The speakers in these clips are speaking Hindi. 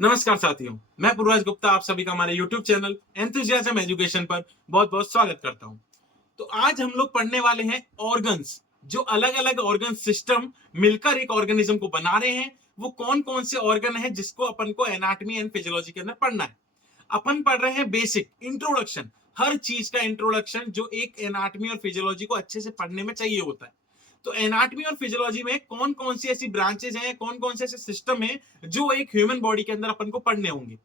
नमस्कार साथियों, मैं पूर्वज गुप्ता आप सभी का हमारे YouTube चैनल एंथुसियाज्म एजुकेशन पर बहुत-बहुत स्वागत करता हूं। तो आज हम लोग पढ़ने वाले हैं ऑर्गन्स, जो अलग-अलग ऑर्गन सिस्टम मिलकर एक ऑर्गेनिज्म को बना रहे हैं। वो कौन-कौन से ऑर्गन है जिसको अपन को एनाटॉमी एंड फिजियोलॉजी के अंदर पढ़ना है। अपन पढ़ रहे हैं बेसिक इंट्रोडक्शन, हर चीज का इंट्रोडक्शन जो एक एनाटॉमी और फिजियोलॉजी को अच्छे से पढ़ने में चाहिए होता है। तो एनाटॉमी और फिजियोलॉजी में कौन कौन सी ऐसी ब्रांचेज हैं, कौन कौन से ऐसे सिस्टम हैं जो एक ह्यूमन बॉडी के अंदर अपन को पढ़ने होंगे।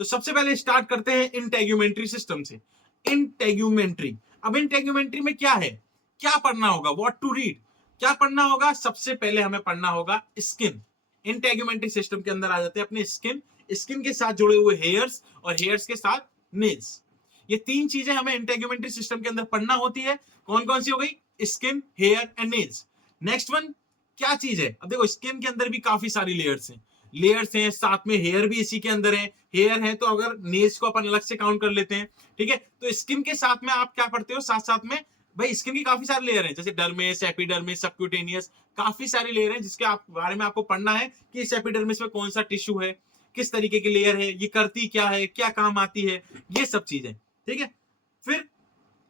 तो सबसे पहले स्टार्ट करते हैं इंटेग्यूमेंट्री सिस्टम से। इंटेग्यूमेंट्री, अब इंटेग्यूमेंट्री में क्या है, क्या पढ़ना होगा, व्हाट टू रीड, क्या पढ़ना होगा। सबसे पहले हमें पढ़ना होगा स्किन। इंटेग्यूमेंट्री सिस्टम के अंदर आ जाते हैं अपने स्किन, स्किन के साथ जुड़े हुए हेयर्स और हेयर्स के साथ नेल्स। ये तीन चीजें हमें इंटेग्यूमेंट्री सिस्टम के अंदर पढ़ना होती है। कौन कौन सी हो गई, skin, hair and nails. Next one क्या चीज है, अब देखो स्किन के अंदर भी काफी सारी लेयर्स हैं, साथ में हेयर भी इसी के अंदर है। हेयर है तो अगर नेल्स को अपन अलग से काउंट कर लेते हैं, ठीक है। तो स्किन के साथ में आप क्या पढ़ते हो, साथ साथ में भाई स्किन की काफी सारी लेयर है, जैसे डर्मिस, एपिडर्मिस, सबक्यूटेनियस, काफी सारी लेयर है जिसके बारे में आपको पढ़ना है कि इस एपिडर्मिस में कौन सा टिश्यू है, किस तरीके की लेयर है, ये करती क्या है, क्या काम आती है, ये सब चीजें, ठीक है। फिर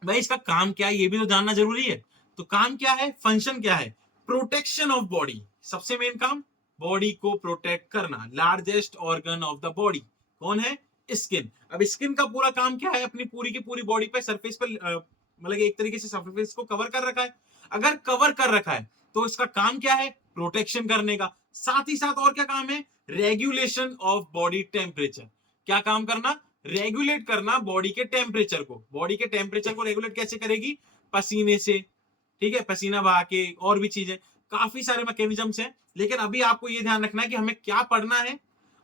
भाई इसका काम क्या है ये भी तो जानना जरूरी है। तो काम क्या है, फंक्शन क्या है, प्रोटेक्शन ऑफ बॉडी। सबसे मेन काम बॉडी को प्रोटेक्ट करना, largest organ of the body कौन है, स्किन। अब स्किन का पूरा काम क्या है, अपनी पूरी की पूरी बॉडी पे सरफेस पे मतलब एक तरीके से सरफेस को कवर कर रखा है। अगर कवर कर रखा है तो इसका काम क्या है, प्रोटेक्शन करने का। साथ ही साथ और क्या काम है, रेगुलेशन ऑफ बॉडी टेम्परेचर। क्या काम करना, रेगुलेट करना बॉडी के टेम्परेचर को। बॉडी के टेम्परेचर को रेगुलेट कैसे करेगी, पसीने से, ठीक है, पसीना बहा के, और भी चीजें, काफी सारे मैकेनिज्म्स हैं। लेकिन अभी आपको ये ध्यान रखना है कि हमें क्या पढ़ना है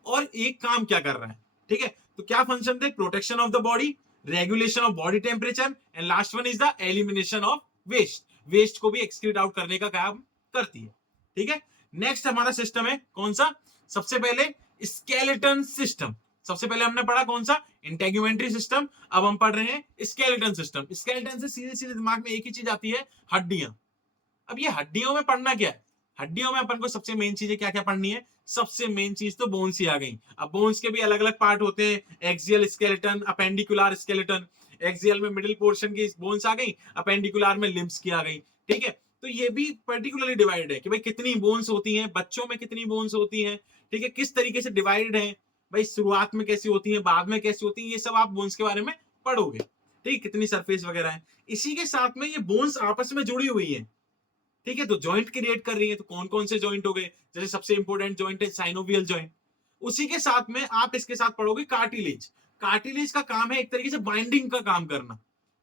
और एक काम क्या कर रहा है, ठीक है। तो क्या फंक्शन थे, protection of the body, regulation of body temperature and last one is the elimination of waste. Waste को भी एक्सक्रीट आउट करने का काम करती है, ठीक है। नेक्स्ट हमारा सिस्टम है कौन सा, सबसे पहले स्केलेटन सिस्टम। सबसे पहले हमने पढ़ा कौन सा, इंटेग्यूमेंट्री सिस्टम। अब हम पढ़ रहे हैं स्केलेटन सिस्टम। स्केलेटन से सीधे सीधे दिमाग में एक ही चीज आती है, हड्डियां। अब ये हड्डियों में पढ़ना क्या है, हड्डियों में अपन को सबसे मेन चीजें क्या क्या पढ़नी है, सबसे मेन चीज तो बोन्स ही आ गई। अब बोन्स के भी अलग अलग पार्ट होते हैं, axial skeleton, appendicular skeleton. Axial में मिडिल पोर्शन की बोन्स आ गई, अपेंडिकुलर में लिम्स की आ गई, ठीक है। तो ये भी पर्टिकुलरली डिवाइडेड है कि भाई कितनी बोन्स होती हैं, बच्चों में कितनी बोन्स होती हैं, ठीक है, किस तरीके से डिवाइडेड है, भाई शुरुआत में कैसी होती है, बाद में कैसी होती है, ये सब आप बोन्स के बारे में पढ़ोगे, ठीक, कितनी सरफेस वगैरह है। इसी के साथ में ये बोन्स आपस में जुड़ी हुई है, ठीक है। तो जॉइंट क्रिएट कर रही है, तो कौन कौन से जॉइंट हो गए, जैसे सबसे इंपॉर्टेंट जॉइंट है साइनोवियल जॉइंट। उसी के साथ में आप इसके साथ पढ़ोगे कार्टिलेज। कार्टिलेज का काम है एक तरीके से बाइंडिंग का काम करना,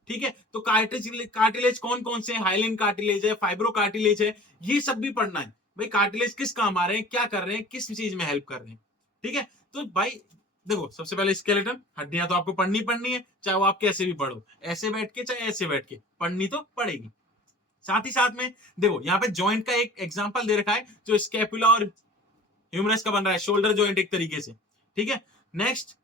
ठीक है। तो कार्टिलेज कौन कौन से, हाइलिन कार्टिलेज है, फाइब्रो कार्टिलेज है, ये सब भी पढ़ना है। भाई कार्टिलेज किस काम आ रहे हैं, क्या कर रहे हैं, किस चीज में हेल्प कर रहे हैं, ठीक है। तो भाई देखो सबसे पहले स्केलेटन, हड्डियां तो आपको पढ़नी है, चाहे वो आप कैसे भी पढ़ो, ऐसे बैठ के चाहे ऐसे बैठ के, पढ़नी तो पड़ेगी। साथ ही साथ में देखो यहाँ पे जॉइंट का एक एग्जांपल दे रखा है जो स्कैपुला और ह्यूमरस का बन रहा है, शोल्डर जॉइंट एक तरीके से, ठीक है। नेक्स्ट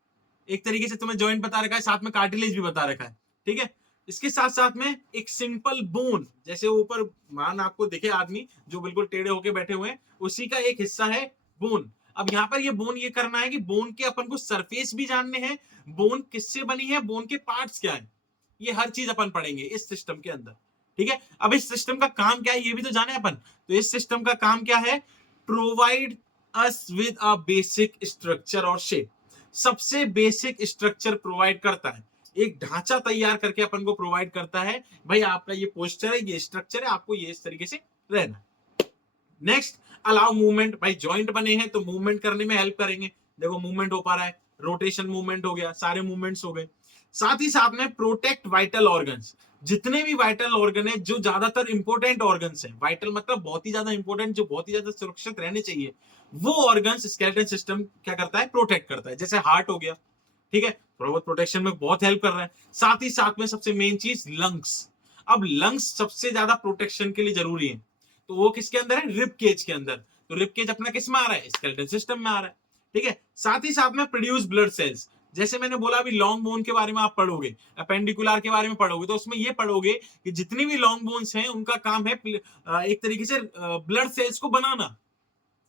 एक तरीके से तुम्हें जॉइंट बता रखा है, साथ में कार्टिलेज भी बता रखा है, ठीक है। इसके साथ साथ में एक सिंपल बोन, जैसे ऊपर मान आपको दिखे आदमी जो बिल्कुल टेढ़े होके बैठे हुए हैं, उसी का एक हिस्सा है बोन। अब यहाँ पर ये बोन ये करना है कि बोन के अपन को सरफेस भी जानने हैं, बोन किससे बनी है, बोन के पार्ट्स क्या है, ये हर चीज अपन पढ़ेंगे इस सिस्टम के अंदर, ठीक है। अब इस सिस्टम का काम क्या है ये भी तो जाने अपन। तो इस सिस्टम का काम क्या है, provide us with a basic structure और शेप। सबसे बेसिक स्ट्रक्चर प्रोवाइड करता है, एक ढांचा तैयार करके अपन को प्रोवाइड करता है, भाई आपका ये पोस्चर है, ये स्ट्रक्चर है, आपको ये इस तरीके से रहना। नेक्स्ट अलाउ मूवमेंट, भाई जॉइंट बने हैं तो मूवमेंट करने में हेल्प करेंगे। देखो मूवमेंट हो पा रहा है, रोटेशन मूवमेंट हो गया, सारे मूवमेंट्स हो गए। साथ ही साथ में प्रोटेक्ट वाइटल ऑर्गन्स, जितने भी वाइटल ऑर्गन है, जो ज्यादातर इंपॉर्टेंट ऑर्गन्स हैं, वाइटल मतलब बहुत ही ज्यादा इंपॉर्टेंट, जो बहुत ही ज्यादा सुरक्षित रहने चाहिए, वो ऑर्गन्स स्केलेटन सिस्टम क्या करता है, प्रोटेक्ट करता है। जैसे हार्ट हो गया, ठीक है, थोड़ा बहुत प्रोटेक्शन में बहुत हेल्प कर रहा है। साथ ही साथ में सबसे मेन चीज लंग्स। अब लंग्स सबसे ज्यादा प्रोटेक्शन के लिए जरूरी है, तो वो किसके अंदर है, रिब केज के अंदर। तो रिब केज अपना किस में आ रहा है, स्केलेटन सिस्टम में आ रहा है, ठीक है। साथ ही साथ में प्रोड्यूस ब्लड सेल्स, जैसे मैंने बोला अभी लॉन्ग बोन के बारे में आप पढ़ोगे, अपेंडिकुलर के बारे में पढ़ोगे, तो उसमें ये पढ़ोगे कि जितनी भी लॉन्ग बोन्स हैं उनका काम है एक तरीके से ब्लड सेल्स को बनाना,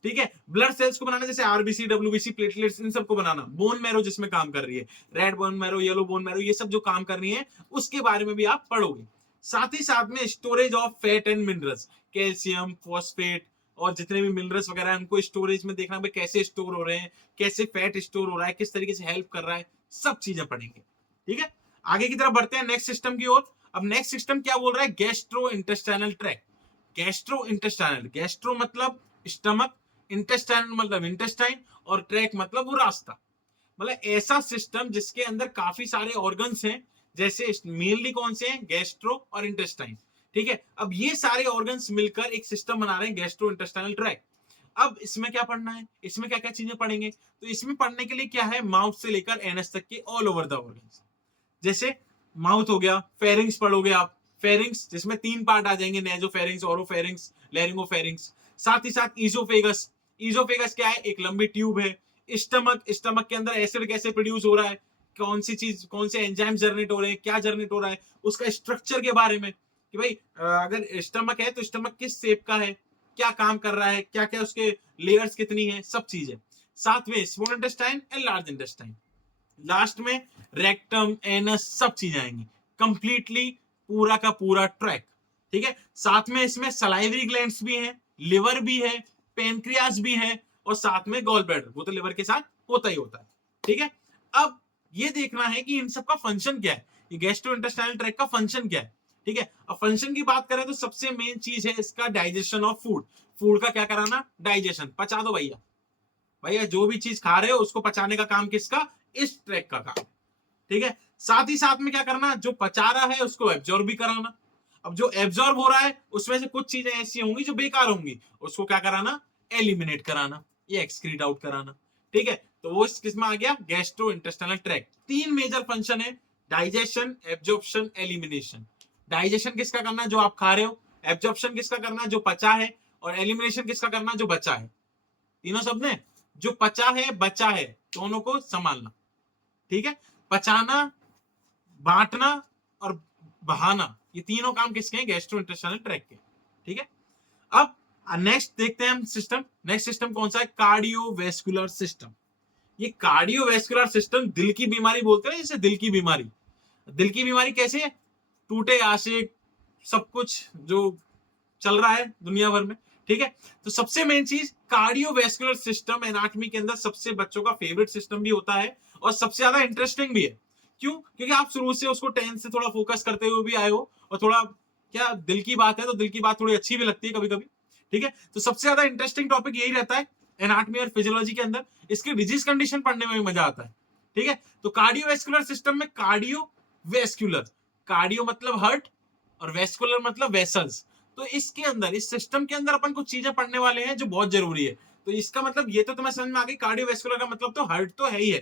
ठीक है। ब्लड सेल्स को बनाना, जैसे आरबीसी, डब्ल्यूबीसी, प्लेटलेट्स, इन सबको बनाना। बोन मैरो जिसमें काम कर रही है, red bone marrow, yellow bone marrow, ये सब जो काम कर रही है उसके बारे में भी आप पढ़ोगे। साथ ही साथ में storage of fat and minerals, calcium, phosphate और जितने भी मिनरल्स वगैरह है उनको स्टोरेज में देखना, कैसे स्टोर हो रहे हैं, कैसे फैट स्टोर हो रहा है, किस तरीके से हेल्प कर रहा है, सब चीजें पढ़ेंगे। ठीक है, आगे की तरफ बढ़ते हैं नेक्स्ट सिस्टम की ओर। अब नेक्स्ट सिस्टम क्या बोल रहा है, gastro intestinal tract. Gastro intestinal, gastro मतलब स्टमक, इंटेस्टाइन मतलब इंटेस्टाइन, और ट्रैक मतलब वो रास्ता। मतलब ऐसा सिस्टम जिसके अंदर काफी सारे ऑर्गन्स हैं, जैसे मेनली कौन से हैं, गैस्ट्रो और इंटेस्टाइन। ठीक है, अब ये सारे ऑर्गन्स मिलकर एक सिस्टम बना रहे हैं गैस्ट्रो इंटेस्टाइनल ट्रैक्ट। अब इसमें क्या पढ़ना है, इसमें क्या क्या चीजें पढ़ेंगे, तो इसमें पढ़ने के लिए क्या है, माउथ से लेकर एनस तक के ऑल ओवर द ऑर्गन्स। जैसे माउथ हो गया, फेरिंग्स पढ़ोगे आप, फेरिंग्स जिसमें 3 पार्ट आ जाएंगे, नेजोफेरिंग्स, ओरोफेरिंग्स, लैरिंगोफेरिंग्स। साथ ही साथ ईजोफेगस, ईजोफेगस क्या है, एक लंबी ट्यूब है। स्टमक, स्टमक के अंदर एसिड कैसे प्रोड्यूस हो रहा है, कौन सी चीज, कौन से एंजाइम जनरेट हो रहे हैं, क्या जनरेट हो रहा है, उसका स्ट्रक्चर के बारे में, कि भाई अगर स्टमक है तो स्टमक किस शेप का है, क्या काम कर रहा है, क्या क्या उसके लेयर्स कितनी है, सब चीजें। साथ में small intestine and large intestine. Last में रेक्टम, एनस, सब चीजें आएंगी, कंप्लीटली पूरा का पूरा ट्रैक। ठीक है, साथ में इसमें सलाइवरी ग्लैंड्स भी हैं, लिवर भी है, पेनक्रियास भी है, और साथ में गॉल ब्लैडर, वो तो लिवर के साथ होता ही होता है। ठीक है, अब ये देखना है कि इन सब का फंक्शन क्या है, ये गैस्ट्रोइंटेस्टाइनल ट्रैक्ट का फंक्शन क्या है। ठीक है, अब फंक्शन की बात करें तो सबसे मेन चीज है इसका डाइजेशन ऑफ फूड। फूड का क्या कराना, डाइजेशन, पचा दो भैया। भैया जो भी चीज खा रहे हो उसको पचाने का काम किसका, इस ट्रैक का काम। ठीक है, साथ ही साथ में क्या करना, जो पचा रहा है उसको एब्जॉर्ब भी कराना। अब जो एब्जॉर्ब हो रहा है उसमें से कुछ चीजें ऐसी होंगी जो बेकार होंगी, उसको क्या कराना, एलिमिनेट कराना, ये एक्सक्रीट आउट कराना। ठीक है, तो वो किस में आ गया, gastrointestinal tract. 3 major function है, डाइजेशन, एब्जॉर्प्शन, एलिमिनेशन। डाइजेशन किसका करना, जो आप खा रहे हो, एब्जॉर्प्शन किसका करना, जो पचा है, और एलिमिनेशन किसका करना, जो बचा है। तीनों सबने, जो पचा है बचा है, दोनों को संभालना। ठीक है, पचाना, बांटना और बहाना, ये तीनों काम किसके हैं, गैस्ट्रोइंटेस्टाइनल ट्रैक्ट के। ठीक है, अब नेक्स्ट देखते हैं हम सिस्टम। नेक्स्ट सिस्टम कौन सा है, कार्डियोवैस्कुलर सिस्टम। ये कार्डियोवैस्कुलर सिस्टम दिल की बीमारी बोलते हैं, जैसे दिल की बीमारी। दिल की बीमारी कैसे है, टूटे आशिक, सब कुछ जो चल रहा है दुनिया भर में। ठीक है, तो सबसे मेन चीज कार्डियोवैस्कुलर सिस्टम एनाटॉमी के अंदर सबसे बच्चों का फेवरेट सिस्टम भी होता है और सबसे ज्यादा इंटरेस्टिंग भी है। क्यों, क्योंकि आप शुरू से उसको 10 से थोड़ा फोकस करते हुए भी आए हो, और थोड़ा क्या दिल की बात है तो दिल की बात थोड़ी अच्छी भी लगती है कभी कभी। ठीक है, तो सबसे ज्यादा इंटरेस्टिंग टॉपिक यही रहता है एनाटॉमी और फिजियोलॉजी के अंदर। इसकी डिजीज कंडीशन पढ़ने में भी मजा आता है। ठीक है, तो कार्डियोवैस्कुलर सिस्टम में कार्डियोवैस्कुलर, कार्डियो मतलब हार्ट और वैस्कुलर मतलब वेसल्स। तो इसके अंदर, इस सिस्टम के अंदर अपन कुछ चीजें पढ़ने वाले हैं जो बहुत जरूरी है। तो इसका मतलब ये तो तुम्हें समझ में आ गई, कार्डियोवैस्कुलर का मतलब तो हार्ट तो है ही है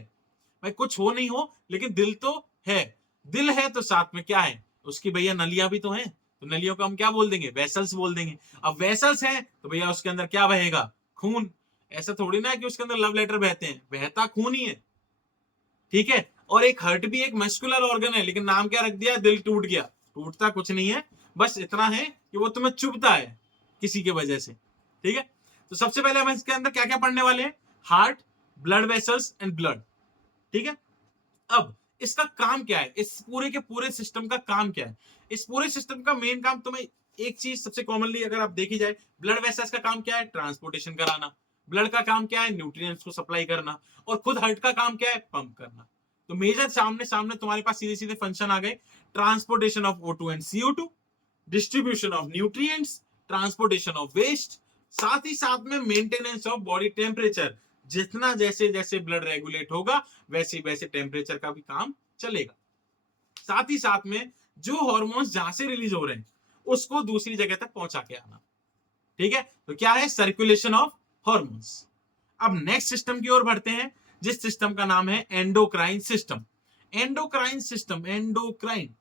भाई, कुछ हो नहीं हो लेकिन दिल तो है। दिल है तो साथ में क्या है, उसकी भैया नलियां भी तो हैं, तो नलियों को हम क्या बोल देंगे, वेसल्स बोल देंगे। अब वेसल्स हैं तो भैया उसके अंदर क्या बहेगा, खून। ऐसा थोड़ी ना है कि उसके अंदर लव लेटर बहते हैं, बहता खून ही है। ठीक है, और एक हार्ट भी एक मस्कुलर ऑर्गन है, लेकिन नाम क्या रख दिया, दिल टूट गया। टूटता कुछ नहीं है, बस इतना है कि वो तुम्हें चुभता है किसी के वजह से। ठीक है, तो सबसे पहले हम इसके अंदर क्या क्या पढ़ने वाले हैं, heart, blood vessels and blood. ठीक है, अब इसका काम क्या है, इस पूरे के पूरे सिस्टम का काम क्या है। इस पूरे सिस्टम का मेन काम तुम्हें एक चीज सबसे कॉमनली अगर आप देखी जाए, ब्लड वेसल्स का काम क्या है, ट्रांसपोर्टेशन कराना। ब्लड का काम क्या है, न्यूट्रिएंट्स को सप्लाई करना। और खुद हार्ट का काम क्या है, पंप करना। तो मेजर सामने सामने तुम्हारे पास सीधे सीधे फंक्शन आ गए, transportation of O2 and CO2, distribution of nutrients, transportation of waste, साथ ही साथ में मेंटेनेंस ऑफ बॉडी टेम्परेचर। जितना जैसे जैसे ब्लड रेगुलेट होगा वैसे वैसे टेम्परेचर का भी काम चलेगा। साथ ही साथ में जो हार्मोन्स जहां से रिलीज हो रहे हैं उसको दूसरी जगह तक पहुंचा के आना। ठीक है, तो क्या है, सर्कुलेशन ऑफ हार्मोन्स। अब नेक्स्ट सिस्टम की ओर बढ़ते हैं, जिस सिस्टम का नाम है endocrine system. Endocrine system, endocrine,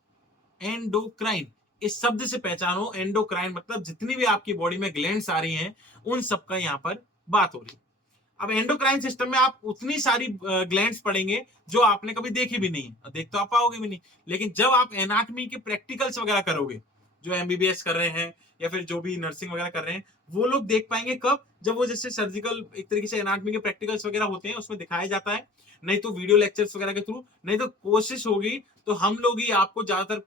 endocrine इस शब्द से पहचानो, एंडोक्राइन मतलब जितनी भी आपकी बॉडी में ग्लैंड्स आ रही हैं उन सबका यहां पर बात हो रही है। अब एंडोक्राइन सिस्टम में आप उतनी सारी ग्लैंड्स पढ़ेंगे जो आपने कभी देखी भी नहीं है, देख तो आप पाओगे भी नहीं, लेकिन जब आप एनाटॉमी के प्रैक्टिकल्स वगैरह करोगे जो एमबीबीएस कर रहे हैं या फिर जो भी नर्सिंग वगैरह कर रहे हैं, वो लोग देख पाएंगे कब, जब वो जैसे सर्जिकल एक तरीके से एनाटॉमी के प्रैक्टिकल्स वगैरह होते हैं उसमें दिखाया जाता है, नहीं तो वीडियो लेक्चर्स वगैरह के थ्रू, नहीं तो कोशिश होगी तो हम लोग ही आपको ज्यादातर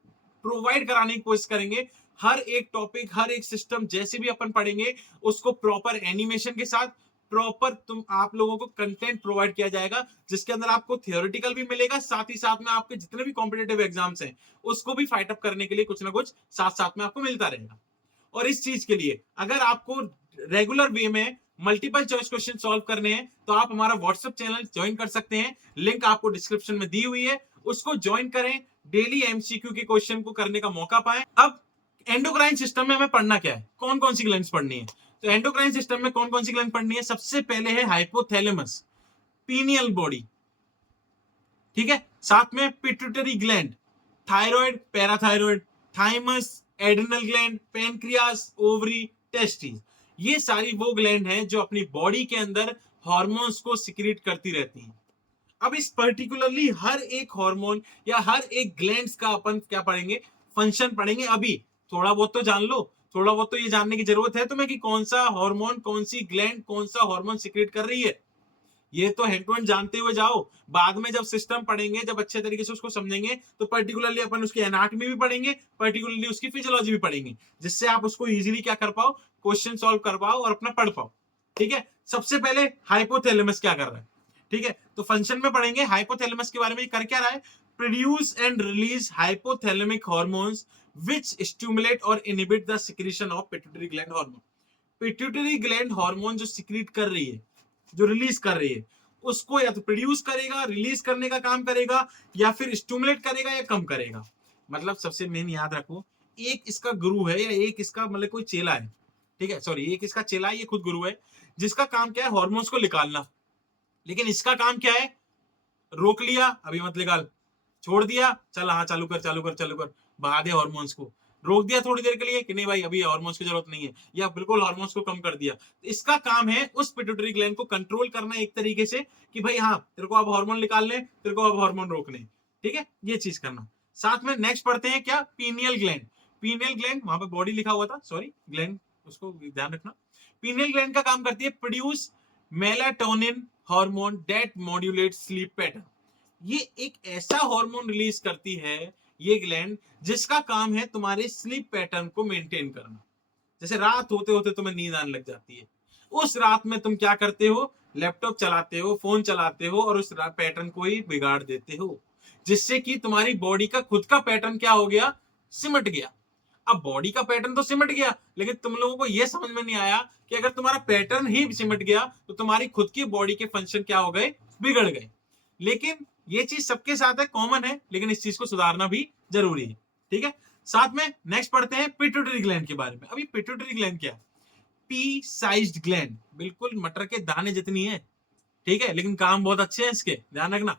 प्रोवाइड कराने की कोशिश करेंगे। हर एक टॉपिक, हर एक सिस्टम जैसे भी अपन पढ़ेंगे उसको प्रॉपर एनिमेशन के साथ, प्रॉपर तुम आप लोगों को कंटेंट प्रोवाइड किया जाएगा, जिसके अंदर आपको थियोरेटिकल भी मिलेगा, साथ ही साथ में आपके जितने भी कॉम्पिटेटिव एग्जाम्स हैं उसको भी फाइट अप करने के लिए कुछ ना कुछ साथ साथ में आपको मिलता रहेगा। और इस चीज के लिए अगर आपको रेगुलर वे में मल्टीपल चॉइस क्वेश्चन सॉल्व करने हैं तो आप हमारा व्हाट्सएप चैनल ज्वाइन कर सकते हैं, लिंक आपको डिस्क्रिप्शन में दी हुई है, उसको ज्वाइन करें, डेली एमसीक्यू के क्वेश्चन को करने का मौका पाएं। अब एंडोक्राइन सिस्टम में हमें पढ़ना क्या है, कौन कौन सी ग्लैंड्स पढ़नी है, तो एंडोक्राइन सिस्टम में कौन कौन सी ग्लैंड पढ़नी है, सबसे पहले है हाइपोथैलेमस, पीनियल बॉडी, ठीक है, साथ में pituitary gland, thyroid, parathyroid, thymus, adrenal gland, pancreas, ovary, testis, ये सारी वो ग्लैंड हैं जो अपनी बॉडी के अंदर हार्मोन्स को सिक्रीट करती रहती हैं। अब इस पर्टिकुलरली हर एक हार्मोन या हर एक ग्लैंड्स का अपन क्या पढ़ेंगे, फंक्शन पढ़ेंगे। अभी थोड़ा बहुत तो जान लो, थोड़ा बहुत तो ये जानने की जरूरत है तुम्हें कि कौन सा हार्मोन, कौन सी ग्लैंड, कौन सा हार्मोन सिक्रीट कर रही है, ये तो हेड टू हेड जानते हुए जाओ। बाद में जब सिस्टम पढ़ेंगे, जब अच्छे तरीके से उसको समझेंगे तो पर्टिकुलरली अपन उसकी एनाटॉमी भी पढ़ेंगे, पर्टिकुलरली उसकी फिजियोलॉजी भी पढ़ेंगे, जिससे आप उसको इजीली क्या कर पाओ, क्वेश्चन सॉल्व कर पाओ और अपना पढ़ पाओ। ठीक है, सबसे पहले हाइपोथैलेमस क्या कर रहा है, ठीक है, तो फंक्शन में पढ़ेंगे हाइपोथैलेमस के बारे में, कर क्या रहा है, produce and release hypothalamic hormones which stimulate और inhibit the secretion of pituitary gland hormone. Pituitary gland hormone जो सिक्रीट कर रही है, जो रिलीज कर रही है, उसको या तो प्रोड्यूस करेगा, रिलीज करने का काम करेगा, या फिर स्टिमुलेट करेगा या कम करेगा। मतलब सबसे मेन याद रखो, एक इसका गुरु है या एक इसका मतलब कोई चेला है, ठीक है, सॉरी, एक इसका चेला है, ये खुद गुरु है, जिसका काम क्या है, हार्मोन्स को निकालना। लेकिन इसका काम क्या है, रोक लिया, अभी मत निकाल, छोड़ दिया, चल हाँ चालू कर चालू कर चालू कर, बहा दे हार्मोन्स को, रोक दिया थोड़ी देर के लिए कि नहीं भाई अभी हार्मोन्स की जरूरत नहीं है, या बिल्कुल हार्मोन्स को कम कर दिया। तो इसका काम है उस पिट्यूटरी ग्लैंड को कंट्रोल करना एक तरीके से कि भाई हाँ तेरे को अब हार्मोन निकालने, तेरे को अब हार्मोन रोकने, ठीक है, ये चीज करना। साथ में नेक्स्ट पढ़ते हैं क्या, पीनियल ग्लैंड। पीनियल ग्लैंड, वहां पे बॉडी लिखा हुआ था, सॉरी ग्लैंड, उसको ध्यान रखना। पीनियल ग्लैंड का काम करती है produce melatonin hormone that modulate sleep pattern. ये एक ऐसा हार्मोन रिलीज करती है ये ग्लैंड, जिसका काम है तुम्हारे स्लीप पैटर्न को मेंटेन करना। जैसे रात होते होते तुम्हें नींद आने लग जाती है, उस रात में तुम क्या करते हो, लैपटॉप चलाते हो, फोन चलाते हो और उस पैटर्न को ही बिगाड़ देते हो, जिससे कि तुम्हारी बॉडी का खुद का पैटर्न क्या हो गया, सिमट गया। अब बॉडी का पैटर्न तो सिमट गया, लेकिन तुम लोगों को यह समझ में नहीं आया कि अगर तुम्हारा पैटर्न ही सिमट गया तो तुम्हारी खुद की बॉडी के फंक्शन क्या हो गए, बिगड़ गए। लेकिन ये चीज सबके साथ है, कॉमन है, लेकिन इस चीज को सुधारना भी जरूरी है। ठीक है, साथ में नेक्स्ट पढ़ते हैं पिट्यूटरी ग्लैंड के बारे में। अभी पिट्यूटरी ग्लैंड क्या है, पी साइज्ड ग्लैंड, बिल्कुल मटर के दाने जितनी है, ठीक है, लेकिन काम बहुत अच्छे हैं इसके, ध्यान रखना।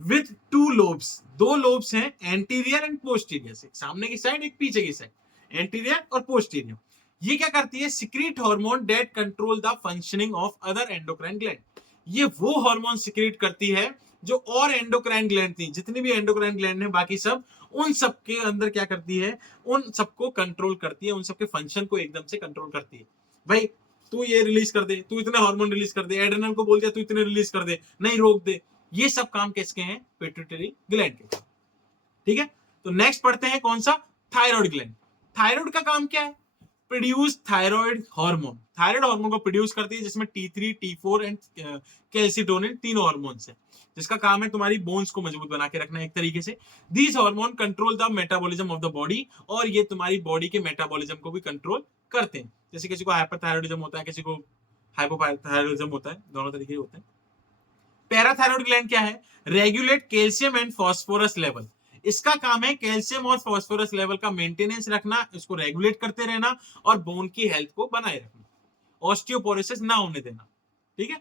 विथ टू लोब्स, दो लोब्स हैं, एंटीरियर एंड पोस्टीरियर, एक सामने की साइड एक पीछे की साइड, एंटीरियर और पोस्टीरियर। ये क्या करती है, secrete hormone that control the functioning of other endocrine gland. ये वो हार्मोन सिक्रीट करती है जो और एंडोक्राइन ग्लैंड थी, जितनी भी एंडोक्राइन ग्लैंड है बाकी सब, उन सब के अंदर क्या करती है, उन सबको कंट्रोल करती है, उन सबके फंक्शन को एकदम से कंट्रोल करती है। भाई तू ये रिलीज कर दे, तू इतने हार्मोन रिलीज कर दे, एड्रेनल को बोल दिया तू इतने रिलीज कर दे, नहीं रोक दे, ये सब काम किसके हैं, पिट्यूटरी ग्लैंड के। ठीक है, तो नेक्स्ट पढ़ते हैं कौन सा, थायराइड ग्लैंड। थायराइड का काम क्या है, produce thyroid hormone. Thyroid hormone को प्रोड्यूस करती है, जिसमें T3, T4 एंड कैल्सिटोनिन तीनों हार्मोन्स हैं, जिसका काम है तुम्हारी बोन्स को मजबूत बना के रखना एक तरीके से। These hormone control the metabolism of the body, और ये तुम्हारी बॉडी के मेटाबॉलिज्म को भी कंट्रोल करते हैं। जैसे किसी को हाइपरथायरॉइडिज्म होता है, किसी को हाइपोथायरॉइडिज्म होता है, दोनों तरीके होते हैं। पैराथायरॉइड ग्लैंड क्या है, regulate calcium and phosphorus level. इसका काम है कैल्शियम और फास्फोरस लेवल का मेंटेनेंस रखना, इसको रेगुलेट करते रहना और बोन की हेल्थ को बनाए रखना, ऑस्टियोपोरोसिस ना होने देना। ठीक है,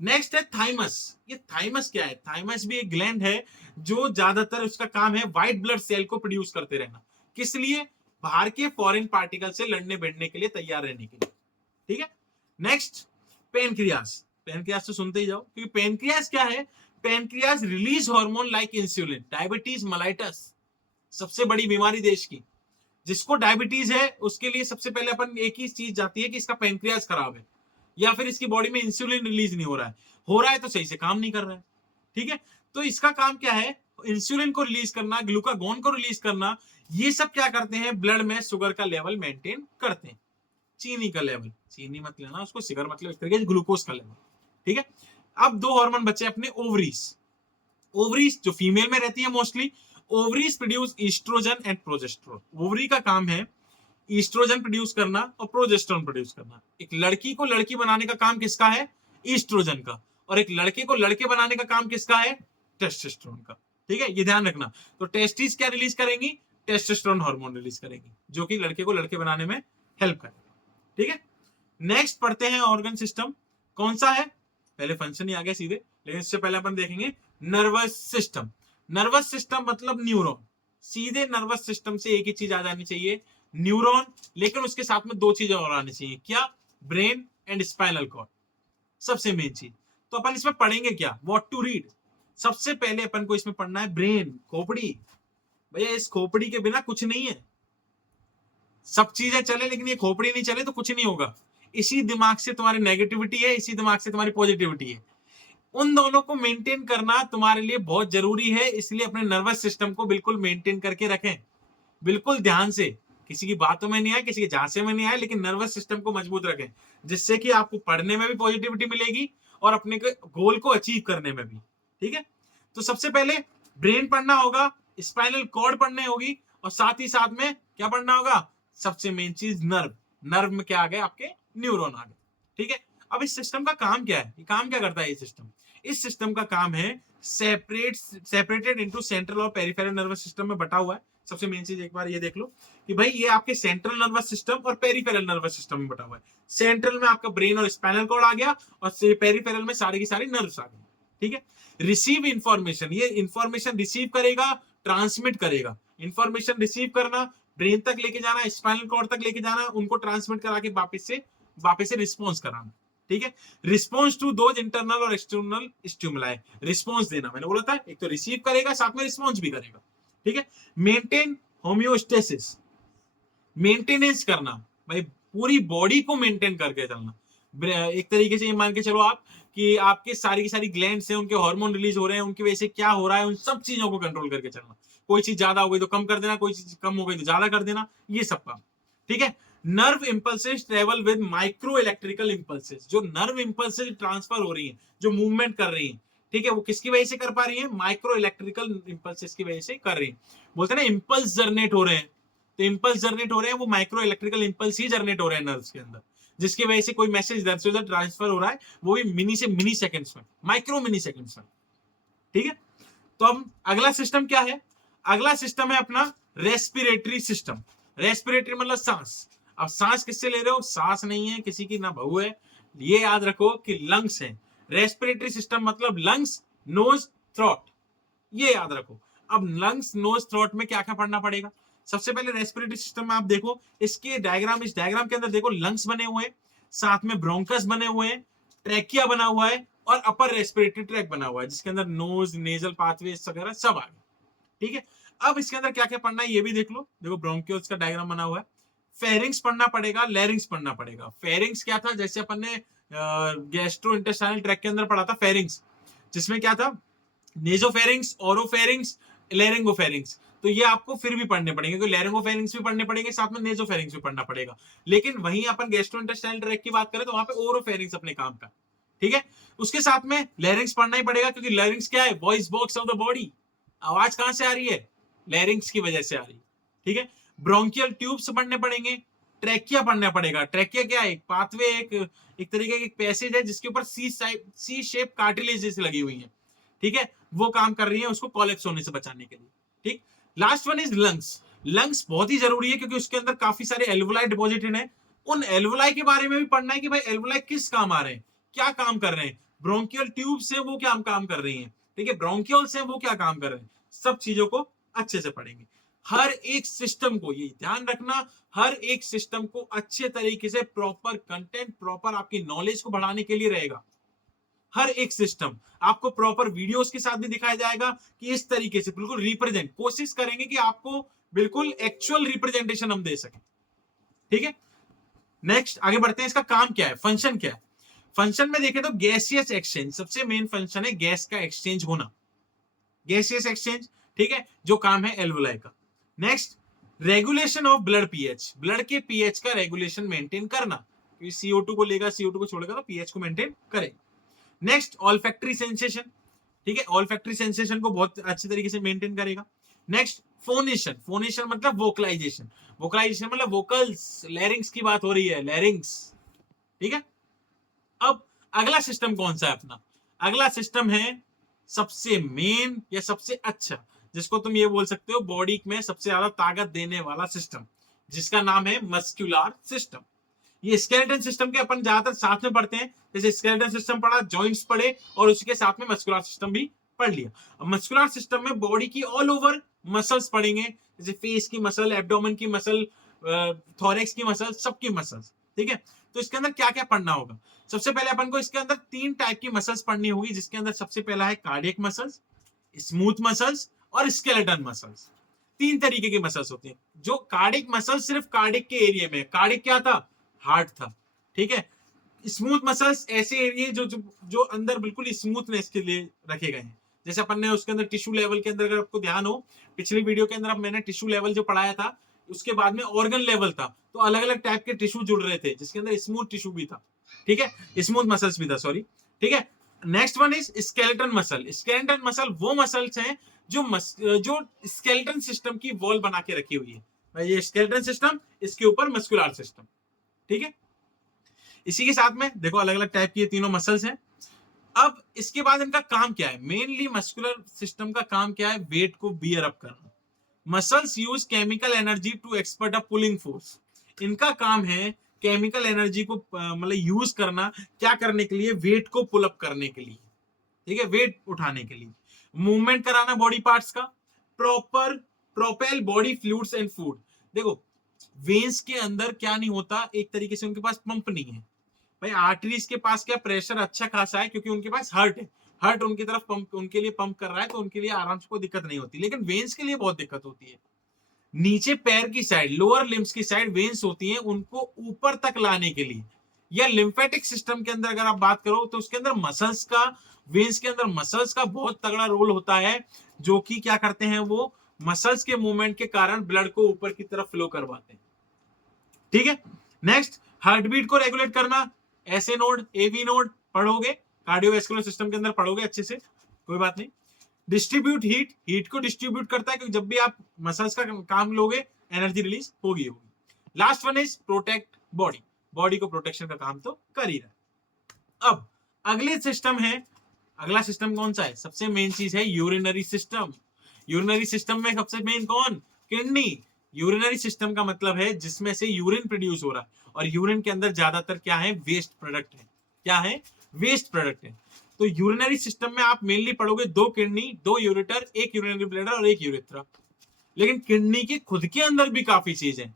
नेक्स्ट है थाइमस। ये थाइमस क्या है, थाइमस भी एक ग्लैंड है जो ज्यादातर उसका काम है व्हाइट ब्लड सेल को प्रोड्यूस करते रहना। किस लिए, बाहर के फॉरेन पार्टिकल से लड़ने भिड़ने के लिए, तैयार रहने के लिए। ठीक है, नेक्स्ट पेनक्रियास। पेनक्रियास तो सुनते ही जाओ, क्योंकि पेनक्रियास क्या है, pancreas release hormone like insulin, diabetes mellitus, सबसे बड़ी बीमारी देश की, जिसको डायबिटीज है उसके लिए सबसे पहले अपन एक ही चीज जाती है कि इसका पेनक्रियाज खराब है या फिर इसकी बॉडी में इंसुलिन रिलीज नहीं हो रहा है तो सही से काम नहीं कर रहा है। ठीक है, तो इसका काम क्या है, इंसुलिन को रिलीज करना, ग्लूकागोन को रिलीज करना, ये सब क्या करते हैं, ब्लड में शुगर का लेवल मेंटेन करते हैं। चीनी का लेवल, चीनी मत लेना उसको, शुगर मतलब एक तरीके से ग्लूकोज का लेवल। ठीक है, अब दो हार्मोन बचे अपने ओवरीज। ओवरीज जो फीमेल में रहती है mostly, ovaries produce oestrogen and progesterone. Ovary का काम है ईस्ट्रोजन प्रोड्यूस करना और प्रोजेस्टेरोन प्रोड्यूस करना। एक लड़की को लड़की बनाने का काम किसका है, ईस्ट्रोजन का, और एक लड़के को लड़के बनाने का काम किसका है, टेस्टोस्टेरोन का। ठीक है, ये ध्यान रखना। तो टेस्टिस क्या रिलीज करेंगी, टेस्टोस्टेरोन हार्मोन रिलीज करेंगी, जो कि लड़के को लड़के बनाने में हेल्प करेगा। ठीक है, नेक्स्ट पढ़ते हैं ऑर्गन सिस्टम। कौन सा है, पहले फंक्शन ही आ गया सीधे, लेकिन इससे पहले अपन देखेंगे नर्वस सिस्टम। नर्वस सिस्टम मतलब न्यूरॉन। सीधे नर्वस सिस्टम से एक ही चीज आ जानी चाहिए, न्यूरॉन, लेकिन उसके साथ में दो चीजें और आनी चाहिए। क्या, ब्रेन एंड स्पाइनल कॉर्ड, सबसे मेन चीज। तो अपन इसमें पढ़ेंगे क्या, व्हाट टू रीड। सबसे पहले अपन को इसमें पढ़ना है ब्रेन, खोपड़ी। भैया इस खोपड़ी के बिना कुछ नहीं है, सब चीजें चले लेकिन ये खोपड़ी नहीं चले तो कुछ नहीं होगा। इसी दिमाग से तुम्हारी नेगेटिविटी है, इसी दिमाग से तुम्हारी पॉजिटिविटी है। उन दोनों को मेंटेन करना तुम्हारे लिए बहुत जरूरी है, इसलिए अपने नर्वस सिस्टम को बिल्कुल मेंटेन करके रखें, बिल्कुल ध्यान से। किसी की बातों में नहीं आए, किसी के झांसे में नहीं आए, लेकिन नर्वस सिस्टम को मजबूत रखें, जिससे कि आपको पढ़ने में भी पॉजिटिविटी मिलेगी और अपने गोल को अचीव करने में भी। ठीक है, तो सबसे पहले ब्रेन पढ़ना होगा, स्पाइनल कॉर्ड पढ़ने होगी, और साथ ही साथ में क्या पढ़ना होगा, सबसे मेन चीज नर्व। नर्व में क्या आ गए, आपके न्यूरॉन आ गए। ठीक है, अब इस सिस्टम का काम क्या है, ये काम क्या करता है ये सिस्टम। इस सिस्टम का काम है सेपरेटेड इनटू सेंट्रल और पेरिफेरल नर्वस सिस्टम में बटा हुआ है। सबसे मेन चीज एक बार ये देख लो कि भाई ये आपके सेंट्रल नर्वस सिस्टम और पेरिफेरल नर्वस सिस्टम में बटा हुआ है। सेंट्रल में आपका ब्रेन और स्पाइनल कॉर्ड आ गया, और पेरिफेरल में सारी की सारी नर्व्स आ गई। ठीक है, रिसीव इंफॉर्मेशन, ये इंफॉर्मेशन रिसीव करेगा, ट्रांसमिट करेगा। इंफॉर्मेशन रिसीव करना, ब्रेन तक लेके जाना, स्पाइनल कॉर्ड तक लेके जाना, उनको ट्रांसमिट करा के वापस से रिस्पॉन्स कराना। ठीक है, रिस्पॉन्स टू दोज इंटरनल और एक्सटर्नल स्टिमुलाई, रिस्पॉन्स देना। मैंने बोला था एक तो रिसीव करेगा, साथ में रिस्पॉन्स भी करेगा। ठीक है, मेंटेन होम्योस्टेसिस, मेंटेनेंस करना, भाई पूरी बॉडी को मेंटेन करके चलना। एक तरीके से ये मान के चलो आप कि आपके सारी की सारी ग्लैंड्स हैं, उनके हार्मोन रिलीज हो रहे हैं, उनकी वजह से क्या हो रहा है, उन सब चीजों को कंट्रोल करके चलना। कोई चीज ज्यादा हो गई तो कम कर देना, कोई चीज कम हो गई तो ज्यादा कर देना, ये सब काम। ठीक है, nerve impulses travel with micro electrical impulses. जो नर्व इंपल्सेस ट्रांसफर हो रही है, जो मूवमेंट कर रही है, ठीक है, वो किसकी वजह से कर पा रही है, माइक्रो इलेक्ट्रिकल इंपल्सेस की वजह से कर रही है। बोलते हैं ना इंपल्स जनरेट हो रहे हैं, तो इंपल्स जनरेट हो रहे हैं, वो माइक्रो इलेक्ट्रिकल इंपल्स ही जनरेट हो रहे हैं नर्व्स के अंदर, जिसकी वजह से कोई मैसेज इधर से उधर ट्रांसफर हो रहा है, वो भी मिनी से मिनी सेकंड्स में, माइक्रो मिनी सेकंड्स में। ठीक है, तो अब अगला सिस्टम क्या है, अगला सिस्टम है अपना रेस्पिरेटरी सिस्टम। रेस्पिरेटरी मतलब सांस। अब सांस किससे ले रहे हो, सांस नहीं है किसी की, ना बहू है, ये याद रखो कि लंग्स है। रेस्पिरेटरी सिस्टम मतलब लंग्स, नोज, थ्रोट, ये याद रखो। अब लंग्स, नोज, थ्रोट में क्या क्या पढ़ना पड़ेगा। सबसे पहले रेस्पिरेटरी सिस्टम में आप देखो इसके डायग्राम, इस डायग्राम के अंदर देखो लंग्स बने हुए हैं, साथ में ब्रोंकस बने हुए हैं, ट्रैकिया बना हुआ है, और अपर रेस्पिरेटरी ट्रैक बना हुआ है, जिसके अंदर नोज, नेजल पाथवे वगैरह सब आ गए। ठीक है, अब इसके अंदर क्या क्या पढ़ना है ये भी देख लो। देखो ब्रोंकियोल्स का डायग्राम बना हुआ है। फेरिंग्स पढ़ना पड़ेगा, लैरिंग्स पढ़ना पड़ेगा। फेरिंग्स क्या था, जैसे अपन ने गैस्ट्रो इंटेस्टाइनल ट्रैक्ट के अंदर पढ़ा था फेरिंग्स, जिसमें क्या था, नेजोफेरिंग्स, ओरोफेरिंग्स, लेरिंगोफेरिंग्स। तो ये आपको फिर भी पढ़ने पड़ेंगे, क्योंकि लेरिंगोफेरिंग्स भी पढ़ने पड़ेंगे, साथ में नेजोफेरिंग्स भी पढ़ना पड़ेगा। लेकिन वहीं अपन गैस्ट्रोइंटेस्टाइनल ट्रैक्ट की बात करें तो वहां पे ओरोफेरिंग्स अपने काम का। ठीक है, उसके साथ में लैरिंग्स पढ़ना ही पड़ेगा, क्योंकि लैरिंग्स क्या है, voice box of the body. आवाज कहां से आ रही है, लैरिंग्स की वजह से आ रही है। ठीक है, ब्रोंकियल ट्यूब्स पढ़ने पड़ेंगे, ट्रैकिया पढ़ना पड़ेगा। ट्रैकिया क्या है, एक पाथवे, एक तरीके की पैसेज है जिसके ऊपर सी शेप कार्टिलेज जैसी लगी हुई है। ठीक है, वो काम कर रही है उसको कोलैप्स होने से बचाने के लिए। ठीक, last one is lungs. Lungs बहुत ही जरूरी है, क्योंकि उसके अंदर काफी सारे एल्वुलाई डिपॉजिटेड है। उन एल्वुलाई के बारे में भी पढ़ना है कि भाई एल्वुलाई किस काम आ रहे हैं, क्या काम कर रहे हैं। ब्रोंकियल ट्यूब से वो क्या काम कर रही है, ठीक है, ब्रोंकियल से वो क्या काम कर रहे हैं, सब चीजों को अच्छे से पढ़ेंगे। हर एक सिस्टम को, ये ध्यान रखना, हर एक सिस्टम को अच्छे तरीके से प्रॉपर कंटेंट, प्रॉपर आपकी नॉलेज को बढ़ाने के लिए रहेगा। हर एक सिस्टम आपको प्रॉपर वीडियोस के साथ भी दिखाया जाएगा कि इस तरीके से बिल्कुल रिप्रेजेंट, कोशिश करेंगे कि आपको बिल्कुल एक्चुअल रिप्रेजेंटेशन हम दे सकें। ठीक है, नेक्स्ट आगे बढ़ते हैं। इसका काम क्या है, फंक्शन क्या है? फंक्शन में देखें तो गैसियस एक्सचेंज, सबसे मेन फंक्शन है गैस का एक्सचेंज होना, गैसियस एक्सचेंज। ठीक है, जो काम है एल्वोलाई का। Next, regulation of blood pH, blood के पीएच का रेगुलेशन मेंटेन करना, क्योंकि CO2 को लेगा, CO2 को छोड़ेगा तो पीएच को मेंटेन करे। Next, olfactory sensation. ठीक है, ऑल्फैक्टरी सेंसेशन को बहुत अच्छी तरीके से मेंटेन करेगा। नेक्स्ट, फोनेशन, फोनेशन मतलब वोकलाइजेशन, वोकलाइजेशन मतलब वोकल्स, लैरिंग्स की बात हो रही है, लैरिंग्स। ठीक है, अब अगला सिस्टम कौन सा है अपना? अगला सिस्टम है सबसे मेन या सबसे अच्छा, जिसको तुम ये बोल सकते हो बॉडी में सबसे ज्यादा ताकत देने वाला सिस्टम, जिसका नाम है मस्कुलर सिस्टम। ये स्केलेटन सिस्टम के अपन ज्यादातर साथ में पढ़ते हैं, जैसे स्केलेटन सिस्टम पढ़ा, जॉइंट्स पढ़े, और उसके साथ में मस्कुलर सिस्टम भी पढ़ लिया। अब मस्कुलर सिस्टम में बॉडी की ऑल ओवर मसल्स पढ़ेंगे, जैसे फेस की मसल, एब्डोमेन की मसल, थोरेक्स की मसल, सबकी मसल्स। ठीक है, तो इसके अंदर क्या क्या पढ़ना होगा? सबसे पहले अपन को इसके अंदर 3 टाइप की मसल्स पढ़नी होगी, जिसके अंदर सबसे पहला है कार्डियक मसल्स, स्मूथ मसल्स और स्केलेटन मसल्स। 3 तरीके की मसल्स होती हैं। जो कार्डियक मसल्स सिर्फ कार्डियक के एरिया में, कार्डियक क्या था? हार्ट था। ठीक है, स्मूथ मसल्स ऐसे एरिया जो अंदर बिल्कुल स्मूथनेस के लिए रखे गए हैं, जैसे अपन ने उसके अंदर टिश्यू लेवल के अंदर, अगर आपको ध्यान हो पिछली वीडियो के अंदर अब मैंने टिश्यू लेवल जो पढ़ाया था, उसके बाद में ऑर्गन लेवल था, तो अलग अलग टाइप के टिश्यू जुड़ रहे थे, जिसके अंदर स्मूथ टिश्यू भी था। ठीक है, स्मूथ मसल्स भी था, सॉरी। ठीक है, next one is skeleton muscle. Skeleton muscle वो मसल्स हैं जो स्केलेटन सिस्टम की वॉल बना के रखी हुई है, ये स्केलेटन सिस्टम, इसके ऊपर मस्कुलर सिस्टम। ठीक है, इसी के साथ में देखो अलग अलग टाइप की ये तीनों मसल्स हैं। अब इसके बाद इनका काम क्या है? मेनली मस्कुलर सिस्टम का काम क्या है? वेट को बियर अप करना। Muscles use chemical energy to expert a pulling force. इनका काम है केमिकल एनर्जी को मतलब यूज करना, क्या करने के लिए? वेट को पुल अप करने के लिए। ठीक है, वेट उठाने के लिए। मूवमेंट कराना बॉडी पार्ट्स का, proper propel body fluids and food. देखो वेन्स के अंदर क्या नहीं होता, एक तरीके से उनके पास पंप नहीं है भाई। आर्टरीज के पास क्या प्रेशर अच्छा खासा है, क्योंकि उनके पास हार्ट है, हार्ट उनकी तरफ पंप, उनके लिए पंप कर रहा है, तो उनके लिए आराम से कोई दिक्कत नहीं होती। लेकिन वेन्स के लिए बहुत दिक्कत होती है। नीचे पैर की साइड, लोअर लिम्स की साइड वेन्स होती हैं, उनको ऊपर तक लाने के लिए। या लिम्फेटिक सिस्टम के अंदर अगर आप बात करो तो उसके अंदर मसल्स का, वेन्स के अंदर मसल्स का बहुत तगड़ा रोल होता है, जो कि क्या करते हैं, वो मसल्स के मूवमेंट के कारण ब्लड को ऊपर की तरफ फ्लो करवाते हैं। ठीक है, नेक्स्ट, हार्ट बीट को रेगुलेट करना। एसए नोड, एवी नोड पढ़ोगे, कार्डियोवैस्कुलर सिस्टम के अंदर पढ़ोगे अच्छे से, कोई बात नहीं। डिस्ट्रीब्यूट हीट, हीट को डिस्ट्रीब्यूट करता है, क्योंकि जब भी आप मसल्स का काम लोगे एनर्जी रिलीज होगी। Last one is protect body, body को प्रोटेक्शन का काम तो कर ही रहा है। अब अगले सिस्टम है, अगला सिस्टम कौन सा है? सबसे मेन चीज है यूरिनरी सिस्टम। यूरिनरी सिस्टम में सबसे मेन कौन? किडनी। यूरिनरी सिस्टम का मतलब है जिसमें से यूरिन प्रोड्यूस हो रहा है, और यूरिन के अंदर ज्यादातर क्या है? वेस्ट प्रोडक्ट है। क्या है? वेस्ट प्रोडक्ट है। तो यूरिनरी सिस्टम में आप मेनली पढ़ोगे 2 किडनी, 2 यूरेटर, 1 यूरिनरी ब्लैडर और 1 यूरेथ्रा। लेकिन किडनी के खुद के अंदर भी काफी चीजें।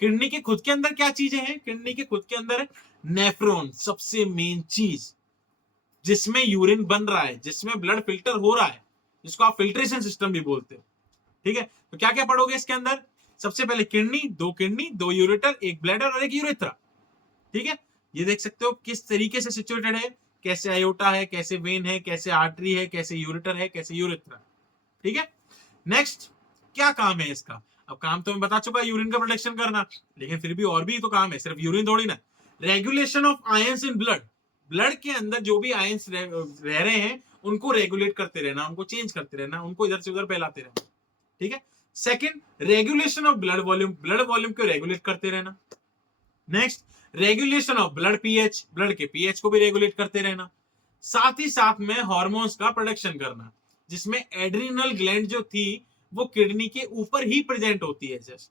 किडनी के खुद के अंदर क्या चीजें हैं? किडनी के खुद के अंदर नेफ्रॉन, सबसे मेन चीज, जिसमें यूरिन बन रहा है, जिसमें ब्लड फिल्टर हो रहा है, जिसको आप फिल्ट्रेशन सिस्टम भी बोलते हो। ठीक है, तो क्या क्या पढ़ोगे इसके अंदर? सबसे पहले किडनी, 2 यूरेटर, 1 ब्लैडर और 1 यूरेथ्रा। ठीक है, ये देख सकते हो किस तरीके से सिचुएटेड है, कैसे आयोटा है, कैसे वेन है, कैसे आर्टरी है, कैसे यूरेटर है, कैसे यूरेथ्रा। ठीक है, नेक्स्ट, क्या काम है इसका? अब काम तो मैं बता चुका, यूरिन का प्रोटेक्शन करना, लेकिन फिर भी और भी तो काम है, सिर्फ यूरिन थोड़ी ना। Regulation of ions in blood, blood के अंदर जो भी आयंस रह रहे हैं उनको रेगुलेट करते रहना, उनको चेंज करते रहना, उनको इधर से उधर फैलाते रहना। ठीक है, second, regulation of blood volume, blood volume को रेगुलेट करते रहना। Next, regulation of blood pH, blood के पीएच को भी रेगुलेट करते रहना। साथ ही साथ में हार्मोन्स का प्रोडक्शन करना, जिसमें एड्रिनल ग्लैंड जो थी वो किडनी के ऊपर ही प्रेजेंट होती है जस्ट।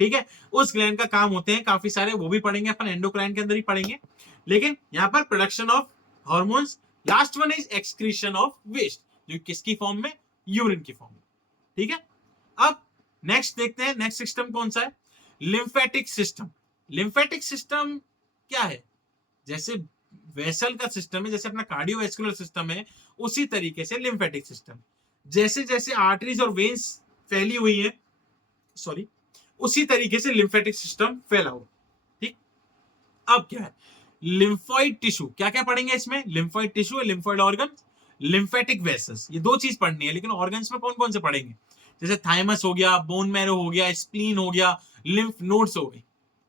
ठीक है, उस ग्लैंड का काम होते हैं काफी सारे, वो भी पढ़ेंगे अपन, एंडोक्राइन के अंदर ही पढ़ेंगे। लेकिन यहां पर production of hormones. Last one is excretion of waste, जो किसकी फॉर्म में? यूरिन की फॉर्म में। ठीक है, अब नेक्स्ट देखते हैं, नेक्स्ट सिस्टम कौन सा है? Lymphatic system. लिम्फेटिक सिस्टम क्या है? जैसे वेसल का सिस्टम है, जैसे अपना कार्डियोवैस्कुलर सिस्टम है, उसी तरीके से लिम्फेटिक सिस्टम। जैसे जैसे आर्टरीज और वेन्स फैली हुई है, सॉरी, उसी तरीके से लिम्फेटिक सिस्टम फैला हुआ। ठीक, अब क्या है लिम्फोइड टिश्यू, क्या क्या पढ़ेंगे इसमें, lymphoid tissue, lymphoid organ, lymphatic vessels, ये दो चीज पढ़नी है। लेकिन ऑर्गन्स में कौन कौन से पढ़ेंगे, जैसे थाइमस हो गया, बोन मैरो हो गया, स्प्लीन हो गया, लिम्फ नोड्स हो गई।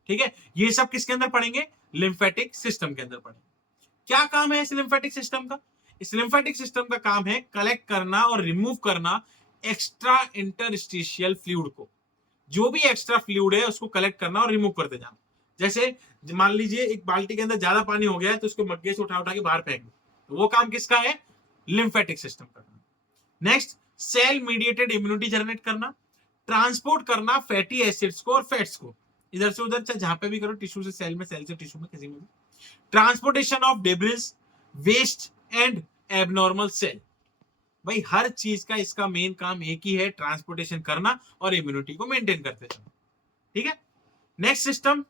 ठीक है, ये सब किसके अंदर पढ़ेंगे, लिम्फेटिक सिस्टम के अंदर पढ़ेंगे। क्या काम है इस लिम्फेटिक सिस्टम का, इस लिम्फेटिक सिस्टम का काम है कलेक्ट करना और रिमूव करना एक्स्ट्रा इंटरस्टिशियल फ्लूइड को, जो भी एक्स्ट्रा फ्लूइड है उसको कलेक्ट करना और रिमूव करते जाना। जैसे मान लीजिए एक बाल्टी के अंदर ज्यादा पानी हो गया है, तो उसको मग्गे से उठा उठा के बाहर फेंक दो, तो वो काम किसका है, लिम्फेटिक सिस्टम का काम। Next, cell mediated immunity generate करना, ट्रांसपोर्ट करना फैटी एसिड्स को और फैट्स को, इधर से उधर, चाहे जहां पे भी करो, टिश्यू से सेल में, सेल से टिश्यू में, किसी में भी। Transportation of debris, waste and abnormal cell, भाई हर चीज का इसका मेन काम एक ही है, ट्रांसपोर्टेशन करना और इम्यूनिटी को मेंटेन करते जाना। ठीक है, नेक्स्ट सिस्टम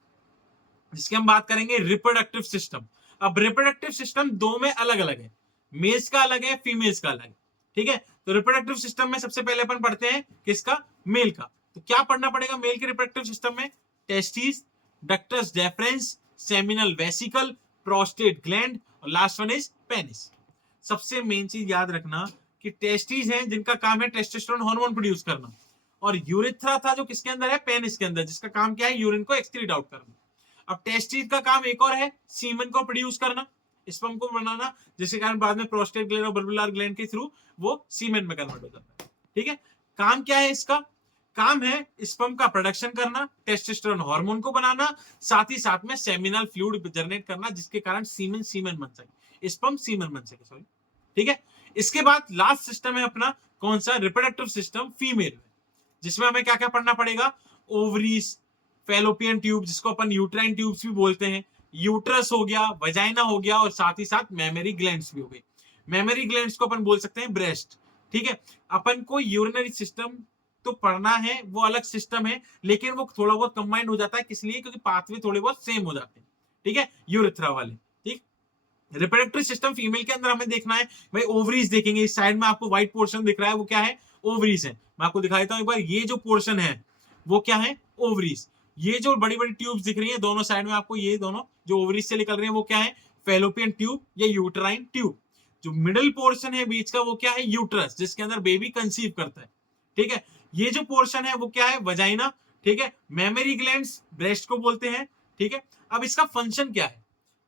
जिसकी हम बात करेंगे, रिप्रोडक्टिव सिस्टम। अब रिप्रोडक्टिव सिस्टम दो में अलग अलग है, मेल्स का अलग है, फीमेल्स का अलग है। ठीक है, तो रिप्रोडक्टिव सिस्टम में सबसे पहले अपन पढ़ते हैं किसका, मेल का। तो क्या पढ़ना पड़ेगा मेल के रिप्रोडक्टिव सिस्टम में, testis, ductus deference, seminal vesicle, prostate gland, और लास्ट वन इज पेनिस। सबसे मेन चीज याद रखना कि टेस्टिस हैं जिनका काम है टेस्टोस्टेरोन हार्मोन प्रोड्यूस करना, और यूरिथ्रा था जो किसके अंदर है, पेनिस के अंदर, जिसका काम क्या है, यूरिन को एक्सक्रीट आउट करना। अब टेस्टिस का काम एक और है, सीमन को प्रोड्यूस करना, स्पर्म को बनाना, जिसके कारण बाद में प्रोस्टेट ग्लैंड और बल्बुलर ग्लैंड के थ्रू वो सीमेन में कन्वर्ट हो जाता है। ठीक है, काम क्या है इसका, काम है स्पर्म का प्रोडक्शन करना, टेस्टोस्टेरोन हार्मोन को बनाना, साथ ही साथ में सेमिनल फ्लूइड जनरेट करना, जिसके कारण सीमेन सीमेन बन सके, स्पर्म सीमेन बन सके, सॉरी। ठीक है, इसके बाद लास्ट सिस्टम है अपना कौन सा, रिप्रोडक्टिव सिस्टम फीमेल, जिसमें हमें क्या क्या पढ़ना पड़ेगा, ओवरीज, फैलोपियन ट्यूब जिसको अपन यूट्राइन ट्यूब्स भी बोलते हैं, यूट्रस हो गया, वजाइना हो गया, और साथ ही साथ मेमरी ग्लैंड्स भी हो गई। मेमरी ग्लैंड्स को अपन बोल सकते हैं ब्रेस्ट। ठीक है, अपन को यूरिनरी सिस्टम तो पढ़ना है, वो अलग सिस्टम है, लेकिन वो थोड़ा बहुत कंबाइंड हो जाता है, किस लिए, क्योंकि पाथवे थोड़े बहुत सेम हो जाते हैं। ठीक है, यूरिथ्रा वाले। ठीक, रिप्रोडक्टिव सिस्टम फीमेल के अंदर हमें देखना है, भाई ओवरीज देखेंगे, इस साइड में आपको व्हाइट पोर्शन दिख रहा है, वो क्या है, ओवरीज है। मैं आपको दिखा देता हूं एक बार, ये जो पोर्शन है वो क्या है, ओवरीज। ये जो बड़ी बड़ी ट्यूब्स दिख रही है दोनों साइड में आपको, ये दोनों जो ओवरीज से निकल रहे हैं वो क्या है, फैलोपियन ट्यूब या यूट्राइन ट्यूब। जो मिडिल पोर्शन है बीच का वो क्या है, यूट्रस, जिसके अंदर बेबी कंसीव करता है। ठीक है, ये जो पोर्शन है वो क्या है, वजाइना। ठीक है, मेमरी ग्लैंड्स ब्रेस्ट को बोलते हैं। ठीक है, अब इसका फंक्शन क्या है,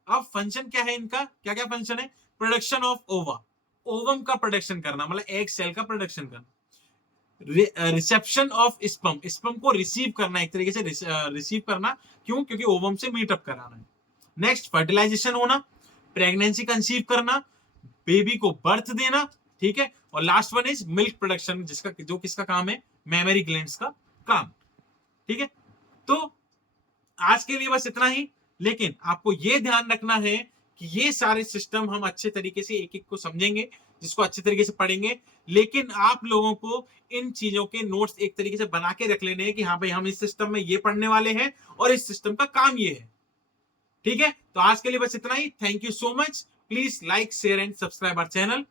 अब फंक्शन क्या है इनका, क्या क्या फंक्शन है, प्रोडक्शन ऑफ ओवा, ओवम का प्रोडक्शन करना, मतलब एग सेल का प्रोडक्शन करना, रिसेप्शन ऑफ स्पर्म, स्पर्म को रिसीव करना, एक तरीके से रिसीव करना, क्यों, क्योंकि ओवम से मीटअप कराना है। नेक्स्ट, फर्टिलाइजेशन होना, प्रेगनेंसी कंसीव करना, बेबी को बर्थ देना। ठीक है, और last one is milk production, जिसका जो किसका काम है, मेमरी ग्लैंड्स का काम। ठीक है, तो आज के लिए बस इतना ही, लेकिन आपको यह ध्यान रखना है कि ये सारे सिस्टम हम अच्छे तरीके से एक एक को समझेंगे, जिसको अच्छे तरीके से पढ़ेंगे, लेकिन आप लोगों को इन चीजों के नोट्स एक तरीके से बना के रख लेने हैं कि हाँ भाई हम इस सिस्टम में ये पढ़ने वाले हैं और इस सिस्टम का काम ये है। ठीक है, तो आज के लिए बस इतना ही, thank you so much, please like share and subscribe our channel.